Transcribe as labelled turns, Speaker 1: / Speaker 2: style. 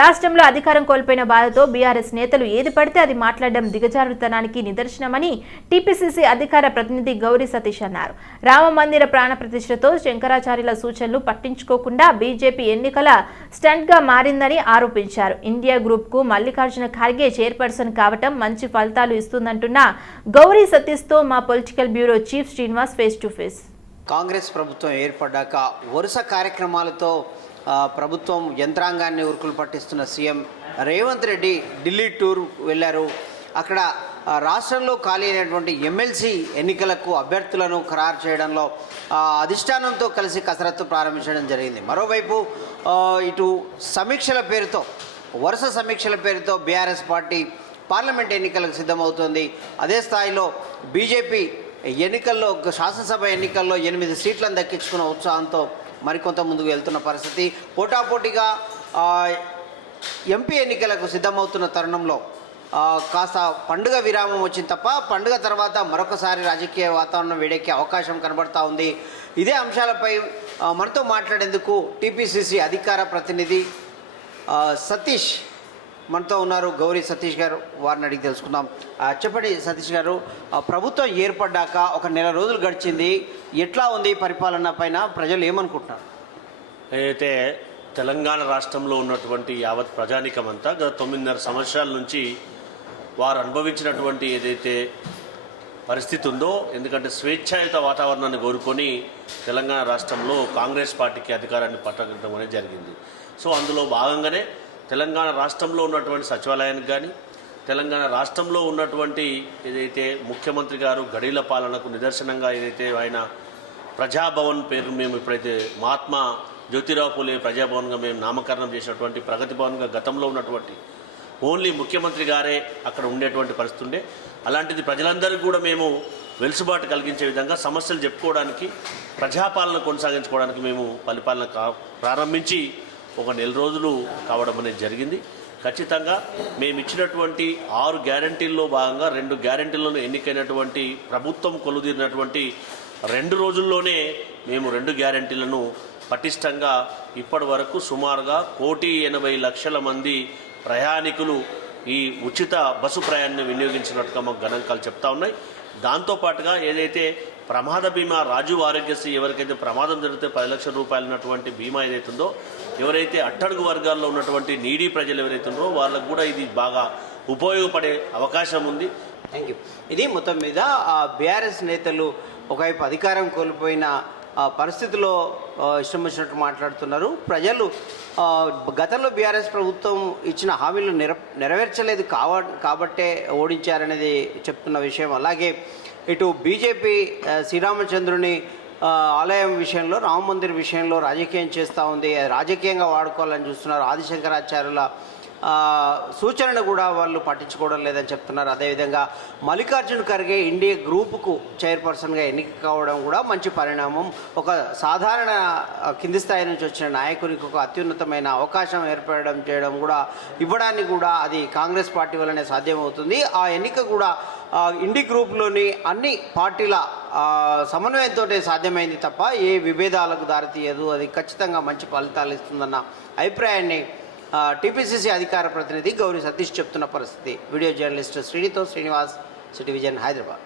Speaker 1: రాష్ట్రంలో అధికారం కోల్పోయిన బాధతో బీఆర్ఎస్ నేతలు ఏది పడితే అది మాట్లాడడం దిగజారుతనానికి నిదర్శనమని టీపీసీసీ అధికార ప్రతినిధి గౌరీ సతీష్ అన్నారు. రామ మందిర ప్రాణ ప్రతిష్టతో శంకరాచార్యుల సూచనలు పట్టించుకోకుండా బీజేపీ ఎన్నికల స్టంట్గా మారిందని ఆరోపించారు. ఇండియా గ్రూప్కు మల్లికార్జున ఖార్గే చైర్పర్సన్ కావటం మంచి ఫలితాలు ఇస్తుందంటున్న గౌరీ సతీష్తో మా political bureau chief Srinivas face to face.
Speaker 2: Congress ప్రభుత్వం ఏర్పడ్డాక వరుస కార్యక్రమాలతో ప్రభుత్వం యంత్రాంగాన్ని ఉరుకులు పట్టిస్తున్న సీఎం రేవంత్ రెడ్డి ఢిల్లీ టూర్ వెళ్ళారు. అక్కడ రాష్ట్రంలో ఖాళీ అయినటువంటి ఎమ్మెల్సీ ఎన్నికలకు అభ్యర్థులను ఖరారు చేయడంలో అధిష్టానంతో కలిసి కసరత్తు ప్రారంభించడం జరిగింది. మరోవైపు ఇటు సమీక్షల పేరుతో వరుస సమీక్షల పేరుతో బీఆర్ఎస్ పార్టీ పార్లమెంట్ ఎన్నికలకు సిద్ధమవుతోంది. అదే స్థాయిలో బీజేపీ ఎన్నికల్లో శాసనసభ ఎన్నికల్లో ఎనిమిది సీట్లను దక్కించుకున్న ఉత్సాహంతో మరికొంత ముందుకు వెళ్తున్న పరిస్థితి. పోటాపోటీగా ఎంపీ ఎన్నికలకు సిద్ధమవుతున్న తరుణంలో కాస్త పండుగ విరామం వచ్చింది తప్ప పండుగ తర్వాత మరొకసారి రాజకీయ వాతావరణం వేడెక్కే అవకాశం కనబడతా ఉంది. ఇదే అంశాలపై మనతో మాట్లాడేందుకు టీపీసీసీ అధికార ప్రతినిధి సతీష్ మనతో ఉన్నారు గౌరీ సతీష్ గారు. వారిని అడిగి తెలుసుకుందాం. ఆ, చెప్పండి సతీష్ గారు ఆ, ప్రభుత్వం ఏర్పడ్డాక ఒక నెల రోజులు గడిచింది. ఎట్లా ఉంది పరిపాలన పైన? ప్రజలు ఏమనుకుంటున్నారు?
Speaker 3: అయితే తెలంగాణ రాష్ట్రంలో ఉన్నటువంటి యావత్ ప్రజానికం అంతా గత తొమ్మిదిన్నర సంవత్సరాల నుంచి వారు అనుభవించినటువంటి ఏదైతే పరిస్థితి ఉందో ఎందుకంటే స్వేచ్ఛాయుత వాతావరణాన్ని కోరుకొని తెలంగాణ రాష్ట్రంలో కాంగ్రెస్ పార్టీకి అధికారాన్ని పట్టడం అనేది జరిగింది. సో అందులో భాగంగానే తెలంగాణ రాష్ట్రంలో ఉన్నటువంటి సచివాలయానికి కానీ తెలంగాణ రాష్ట్రంలో ఉన్నటువంటి ఏదైతే ముఖ్యమంత్రి గారు గడీల పాలనకు నిదర్శనంగా ఏదైతే ఆయన ప్రజాభవన్ పేరు మేము ఇప్పుడైతే మహాత్మా జ్యోతిరావు పూలే ప్రజాభవన్గా మేము నామకరణం చేసినటువంటి ప్రగతి భవన్గా గతంలో ఉన్నటువంటి ఓన్లీ ముఖ్యమంత్రి గారే అక్కడ ఉండేటువంటి పరిస్థితి ఉండే. అలాంటిది ప్రజలందరికీ కూడా మేము వెలుసుబాటు కలిగించే విధంగా సమస్యలు చెప్పుకోవడానికి ప్రజాపాలన కొనసాగించుకోవడానికి మేము పరిపాలన కా ప్రారంభించి ఒక నెల రోజులు కావడం అనేది జరిగింది. ఖచ్చితంగా మేము ఇచ్చినటువంటి ఆరు గ్యారంటీల్లో భాగంగా రెండు గ్యారంటీలను ఎన్నికైనటువంటి ప్రభుత్వం కొలుదీరినటువంటి రెండు రోజుల్లోనే మేము రెండు గ్యారంటీలను పటిష్టంగా ఇప్పటి వరకు సుమారుగా కోటి ఎనభై లక్షల మంది ప్రయాణికులు ఈ ఉచిత బస్సు ప్రయాణాన్ని వినియోగించినట్టుగా మాకు గణాంకాలు చెప్తా ఉన్నాయి. దాంతోపాటుగా ఏదైతే ప్రమాద బీమా రాజీవ్ ఆరోగ్యశ్రీ ఎవరికైతే ప్రమాదం జరిగితే పది లక్షల రూపాయలు ఉన్నటువంటి బీమా ఏదైతుందో ఎవరైతే అట్టడుగు వర్గాల్లో ఉన్నటువంటి నీడీ ప్రజలు ఎవరైతుందో వాళ్ళకు కూడా ఇది బాగా ఉపయోగపడే అవకాశం ఉంది.
Speaker 2: థ్యాంక్ యూ ఇది మొత్తం మీద బీఆర్ఎస్ నేతలు ఒకవైపు అధికారం కోల్పోయిన పరిస్థితిలో ఇష్టం వచ్చినట్టు మాట్లాడుతున్నారు. ప్రజలు గతంలో బీఆర్ఎస్ ప్రభుత్వం ఇచ్చిన హామీలు నెర నెరవేర్చలేదు కావ కాబట్టే ఓడించారనేది చెప్తున్న విషయం. అలాగే ఇటు బీజేపీ శ్రీరామచంద్రుని ఆలయం విషయంలో రామ మందిర్ విషయంలో రాజకీయం చేస్తూ ఉంది. అది రాజకీయంగా వాడుకోవాలని చూస్తున్నారు ఆదిశంకరాచార్యుల సూచనలు సూచనను కూడా వాళ్ళు పట్టించుకోవడం లేదని చెప్తున్నారు. అదేవిధంగా మల్లికార్జున్ ఖర్గే ఇండియా గ్రూపుకు చైర్పర్సన్గా ఎన్నిక కావడం కూడా మంచి పరిణామం. ఒక సాధారణ కింది స్థాయి నుంచి వచ్చిన నాయకునికి ఒక అత్యున్నతమైన అవకాశం ఏర్పడడం చేయడం కూడా ఇవ్వడానికి కూడా అది కాంగ్రెస్ పార్టీ వల్లనే సాధ్యమవుతుంది. ఆ ఎన్నిక కూడా ఇండి గ్రూప్లోని అన్ని పార్టీల సమన్వయంతో సాధ్యమైంది తప్ప ఏ విభేదాలకు దారితీయదు. అది ఖచ్చితంగా మంచి ఫలితాలు ఇస్తుందన్న అభిప్రాయాన్ని టీపీసీసీ అధికార ప్రతినిధి గౌరీ సతీష్ చెప్తున్న పరిస్థితి. వీడియో జర్నలిస్ట్ శ్రీనితో శ్రీనివాస్ సిటీ విజన్ హైదరాబాద్.